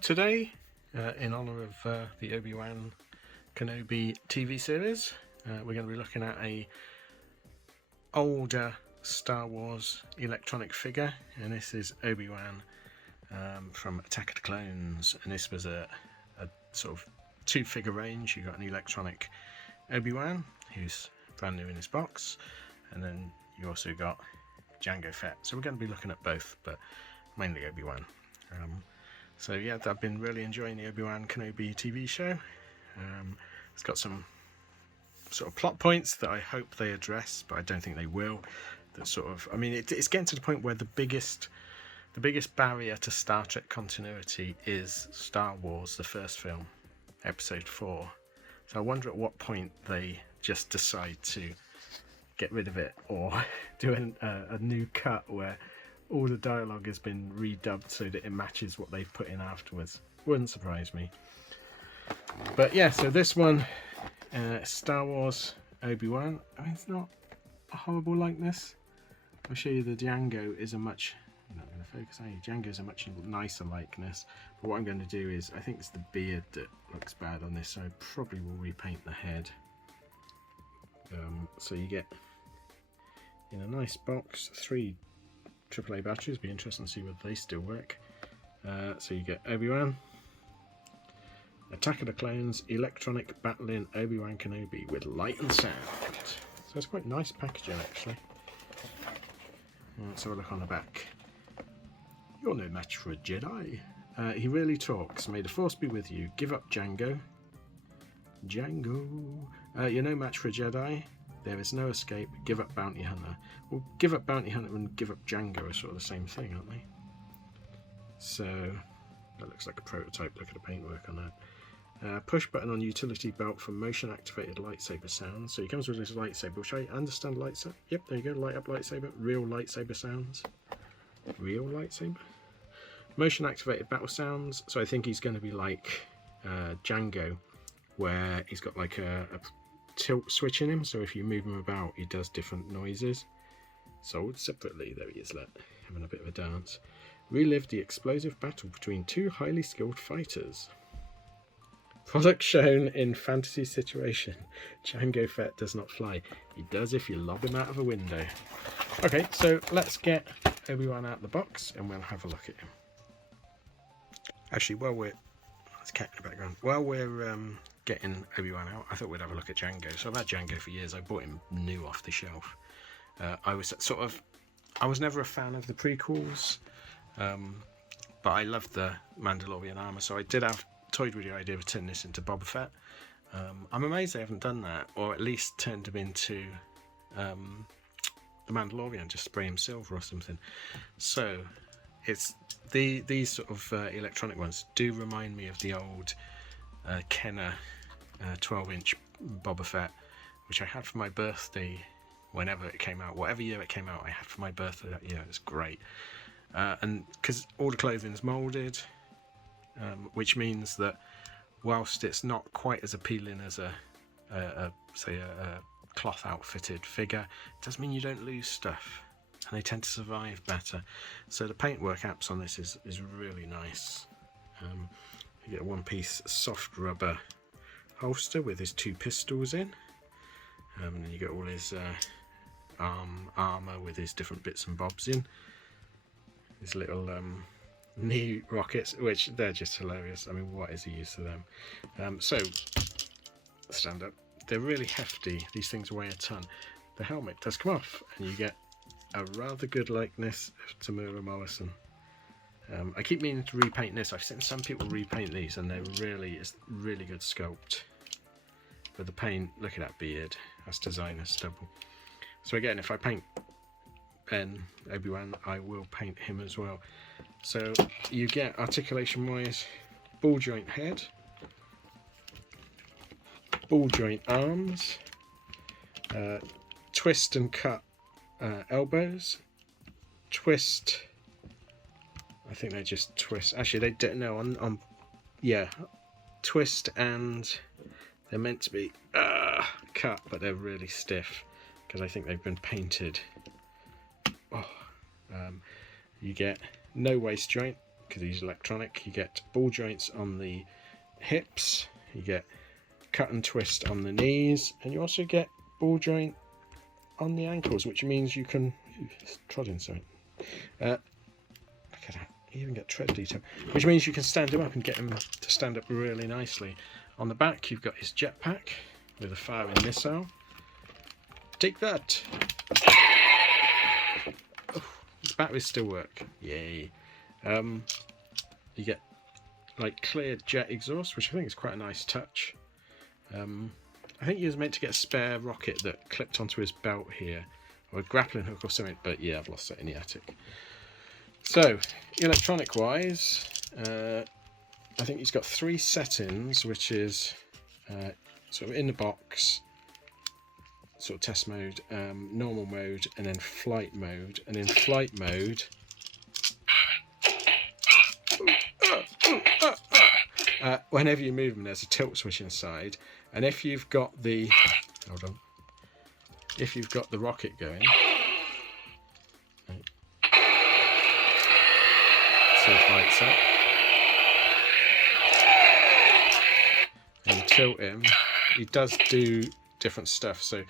today, in honour of the Obi-Wan Kenobi TV series, we're going to be looking at a older Star Wars electronic figure, and this is Obi-Wan from Attack of the Clones. And this was a sort of two-figure range. You got an electronic Obi-Wan, who's brand new in his box, and then you also got Jango Fett. So we're going to be looking at both, but mainly Obi-Wan. So yeah, I've been really enjoying the Obi-Wan Kenobi TV show. It's got some sort of plot points that I hope they address, but I don't think they will. That sort of, I mean, it's getting to the point where the biggest barrier to Star Trek continuity is Star Wars, the first film, Episode 4. So I wonder at what point they just decide to get rid of it, or do a new cut where all the dialogue has been redubbed so that it matches what they've put in afterwards. Wouldn't surprise me. But yeah, so this one, Star Wars Obi-Wan. I mean, it's not a horrible likeness. I'll show you the Jango is a much, I'm not going to focus on you, Jango is a much nicer likeness. But what I'm going to do is, I think it's the beard that looks bad on this, so I probably will repaint the head. So you get, in a nice box, 3 AAA batteries. Be interesting to see whether they still work. So you get Obi-Wan, Attack of the Clones, electronic battling Obi-Wan Kenobi with light and sound. So it's quite nice packaging actually. Let's have a look on the back. You're no match for a Jedi. He really talks. May the Force be with you. Give up Jango. Jango. You're no match for a Jedi. There is no escape. Give up Bounty Hunter. Well, give up Bounty Hunter and give up Jango are sort of the same thing, aren't they? So that looks like a prototype. Look at the paintwork on that. Push button on utility belt for motion activated lightsaber sounds. So he comes with this lightsaber, which I understand lightsaber. Yep, there you go. Light up lightsaber. Real lightsaber sounds. Real lightsaber. Motion activated battle sounds. So I think he's going to be like Jango, where he's got like a tilt switch in him, so if you move him about he does different noises. Sold separately. There he is, having a bit of a dance. Relive the explosive battle between 2 highly skilled fighters. Product shown in fantasy situation. Jango Fett does not fly. He does if you lob him out of a window. Okay, so let's get Obi-Wan out of the box and we'll have a look at him. Actually, there's cat in the background. While we're getting Obi-Wan out, I thought we'd have a look at Jango. So I've had Jango for years. I bought him new off the shelf. I was never a fan of the prequels, but I loved the Mandalorian armor, so I did have toyed with the idea of turning this into Boba Fett. I'm amazed they haven't done that, or at least turned him into the Mandalorian, just spray him silver or something. So it's these sort of electronic ones do remind me of the old Kenner 12-inch Boba Fett, which I had for my birthday whenever it came out, whatever year it came out, I had for my birthday that year. It was great. And because all the clothing's moulded, which means that whilst it's not quite as appealing as a cloth outfitted figure, it does mean you don't lose stuff, and they tend to survive better. So the paintwork apps on this is really nice. You get a one-piece soft rubber holster with his 2 pistols in, and then you get all his armour with his different bits and bobs in. His little knee rockets, which they're just hilarious. I mean, what is the use of them? So, stand up. They're really hefty. These things weigh a ton. The helmet does come off, and you get a rather good likeness of Tamura Morrison. I keep meaning to repaint this. I've seen some people repaint these, and it's really good sculpt. But the paint, look at that beard. That's designer stubble. So again, if I paint Obi-Wan, I will paint him as well. So you get, articulation wise, ball joint head, ball joint arms, twist and cut elbows, twist, I think they just twist, actually they don't know, yeah, twist, and they're meant to be cut, but they're really stiff because I think they've been painted. You get no waist joint, because he's electronic. You get ball joints on the hips, you get cut and twist on the knees, and you also get ball joint on the ankles, which means you can trod in something. Look at that, you even get tread detail, which means you can stand him up and get him to stand up really nicely. On the back you've got his jetpack with a firing missile. Take that! Oh, his batteries still work. Yay! You get like clear jet exhaust, which I think is quite a nice touch. I think he was meant to get a spare rocket that clipped onto his belt here, or a grappling hook or something, but yeah, I've lost it in the attic. So, electronic wise, I think he's got 3 settings, which is sort of in the box, sort of test mode, normal mode, and then flight mode. And in flight mode, whenever you move them, there's a tilt switch inside, and if you've got the rocket going, so it lights up, and you tilt him, he does do different stuff. So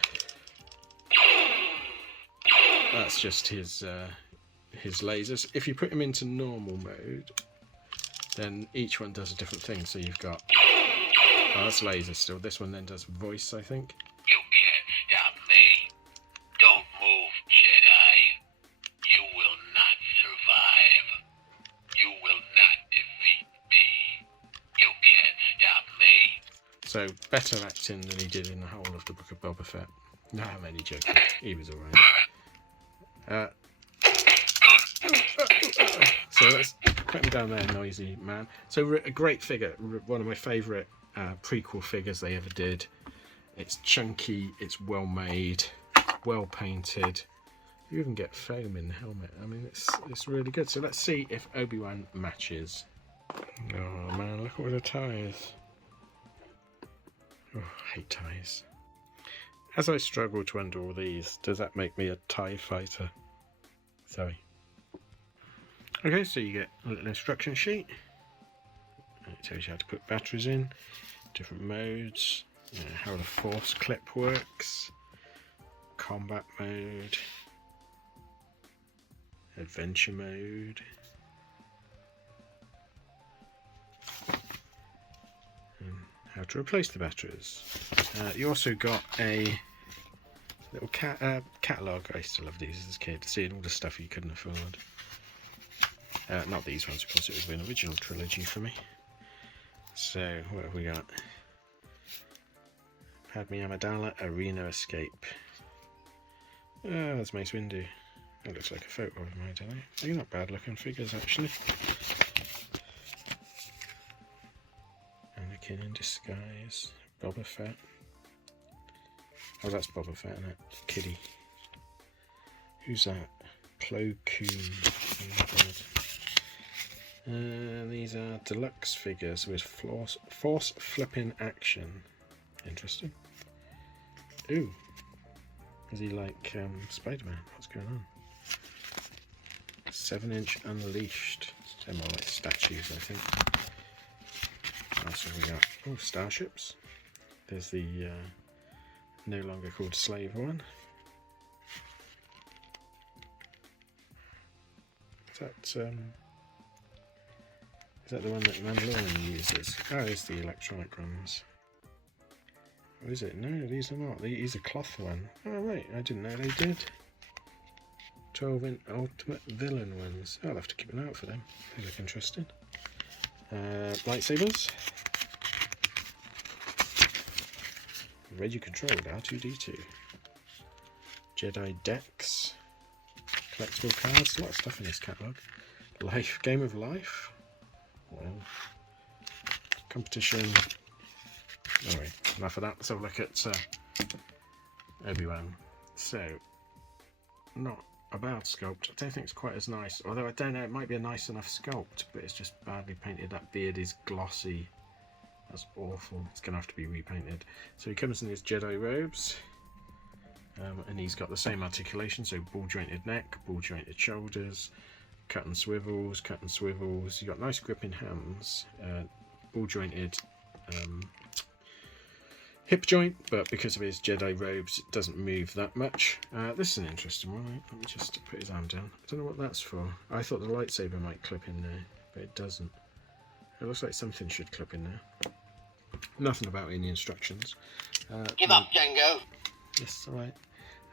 that's just his lasers. If you put him into normal mode, then each one does a different thing. So you've got, oh, that's laser still. This one then does voice, I think. You can't stop me. Don't move, Jedi. You will not survive. You will not defeat me. You can't stop me. So better acting than he did in the whole of the Book of Boba Fett. No, I'm only joking. He was alright. So let's put him down there, noisy man. So a great figure, one of my favourite prequel figures they ever did. It's chunky, it's well made, well painted. You even get foam in the helmet. I mean, it's really good. So let's see if Obi-Wan matches. Oh man, look at all the ties. Oh, I hate ties. As I struggle to undo all these, does that make me a TIE fighter? Sorry. Okay, so you get a little instruction sheet. And it tells you how to put batteries in, different modes, how the force clip works, combat mode, adventure mode, and how to replace the batteries. You also got a little catalogue. I used to love these as a kid, seeing all the stuff you couldn't afford. Not these ones, of course, it was an original trilogy for me. So, what have we got? Padme Amidala, Arena Escape. Oh, that's Mace Windu. That looks like a photo of him, I don't know. They're not bad looking figures, actually. Anakin in disguise. Boba Fett. Oh, that's Boba Fett, isn't it? Kiddie. Who's that? Plo Koon. Oh my god. These are deluxe figures with force flipping action. Interesting. Ooh. Is he like Spider-Man? What's going on? 7-inch Unleashed. They're more like statues, I think. What else have we got? Oh, starships. There's the no longer called Slave one. Is that the one that Mandalorian uses? Oh, it's the electronic ones. Or is it? No, these are not. These are cloth one. Oh, right. I didn't know they did. 12-inch Ultimate Villain ones. I'll have to keep an eye out for them. They look interesting. Lightsabers. Radio-controlled R2-D2. Jedi decks. Collectible cards. A lot of stuff in this catalogue. Game of Life. Well, competition. Anyway, enough of that. Let's have a look at Obi-Wan. So, not a bad sculpt. I don't think it's quite as nice. Although I don't know, it might be a nice enough sculpt, but it's just badly painted. That beard is glossy. That's awful. It's going to have to be repainted. So he comes in his Jedi robes. And he's got the same articulation, so ball jointed neck, ball jointed shoulders, cut and swivels, cut and swivels. You've got nice gripping hands, all jointed hip joint, but because of his Jedi robes, it doesn't move that much. This is an interesting one. Right? Let me just put his arm down. I don't know what that's for. I thought the lightsaber might clip in there, but it doesn't. It looks like something should clip in there. Nothing about in the instructions. Give up, Jango. Yes, all right.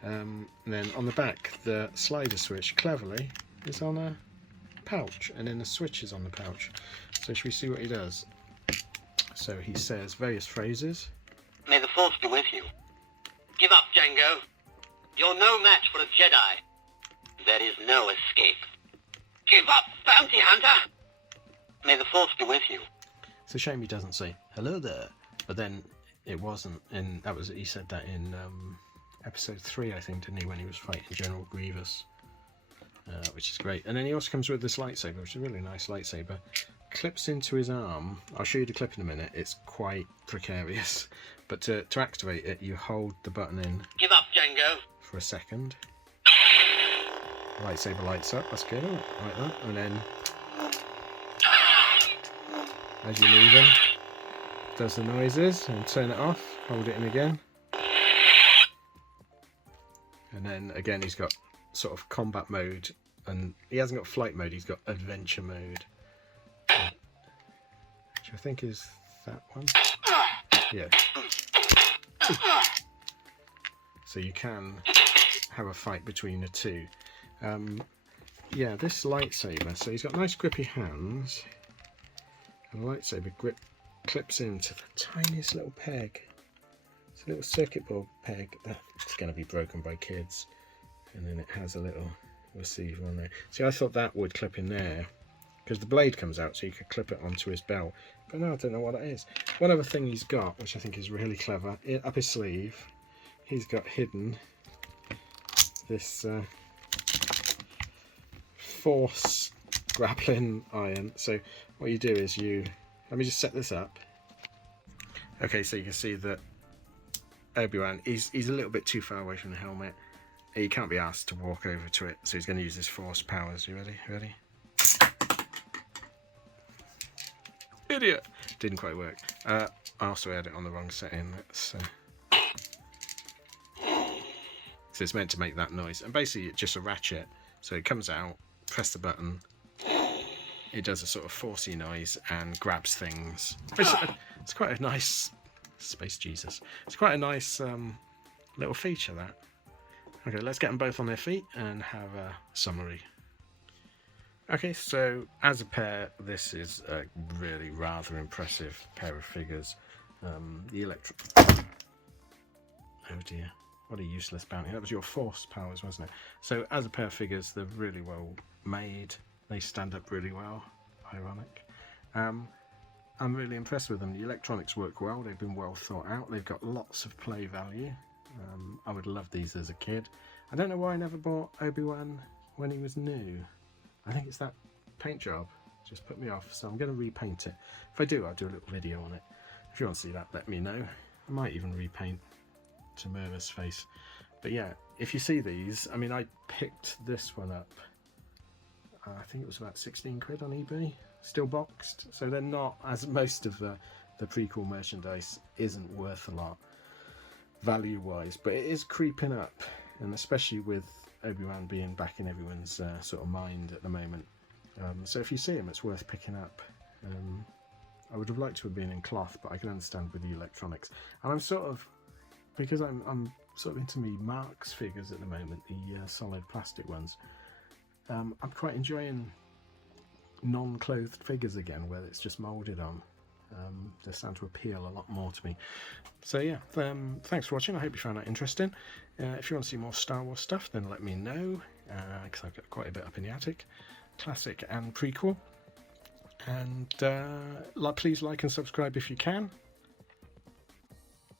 And then on the back, the slider switch, cleverly, is on a pouch, and then the switch is on the pouch. So should we see what he does? So he says various phrases. May the Force be with you. Give up, Jango. You're no match for a Jedi. There is no escape. Give up, bounty hunter. May the Force be with you. It's a shame he doesn't say hello there, but then it wasn't. And that was he said that in episode 3, I think, didn't he, when he was fighting General Grievous, which is great. And then he also comes with this lightsaber, which is a really nice lightsaber. Clips into his arm. I'll show you the clip in a minute. It's quite precarious, but to activate it, you hold the button in. Give up, Jango. For a second. Lightsaber lights up. That's good, isn't it? Like that. And then, as you move him, does the noises, and turn it off. Hold it in again. And then again, he's got sort of combat mode, and he hasn't got flight mode. He's got adventure mode. Which I think is that one. Yeah. So you can have a fight between the two. Yeah, this lightsaber. So he's got nice grippy hands. And the lightsaber grip clips into the tiniest little peg. It's a little circuit board peg that's going to be broken by kids. And then it has a little receiver on there. See, I thought that would clip in there, because the blade comes out, so you could clip it onto his belt. But no, I don't know what that is. One other thing he's got, which I think is really clever, up his sleeve, he's got hidden this force grappling iron. So what you do is let me just set this up. Okay, so you can see that Obi-Wan, he's a little bit too far away from the helmet. He can't be asked to walk over to it, so he's going to use his force powers. You ready? Ready? Idiot! Didn't quite work. I also had it on the wrong setting. So it's meant to make that noise, and basically it's just a ratchet. So it comes out, press the button, it does a sort of forcey noise and grabs things. It's quite a nice space Jesus. It's quite a nice little feature, that. Okay, let's get them both on their feet and have a summary. Okay, so as a pair, this is a really rather impressive pair of figures. The electric... Oh dear, what a useless bounty. That was your force powers, wasn't it? So as a pair of figures, they're really well made. They stand up really well. Ironic. I'm really impressed with them. The electronics work well. They've been well thought out. They've got lots of play value. I would love these as a kid. I don't know why I never bought Obi-Wan when he was new. I think it's that paint job just put me off, so I'm going to repaint it. If I do, I'll do a little video on it. If you want to see that, let me know. I might even repaint Tamura's face. But yeah, if you see these, I mean, I picked this one up. I think it was about 16 quid on eBay, still boxed. So they're not, as most of the prequel merchandise isn't worth a lot value-wise, but it is creeping up, and especially with Obi-Wan being back in everyone's sort of mind at the moment. So if you see him, it's worth picking up. I would have liked to have been in cloth, but I can understand with the electronics. And I'm sort of, because I'm sort of into me Marks figures at the moment, the solid plastic ones. I'm quite enjoying non-clothed figures again, where it's just moulded on. They're starting to appeal a lot more to me. So yeah, thanks for watching. I hope you found that interesting. If you want to see more Star Wars stuff, then let me know, because I've got quite a bit up in the attic, classic and prequel. And please like and subscribe if you can.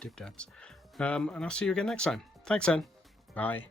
Dib dabs. And I'll see you again next time. Thanks then. Bye.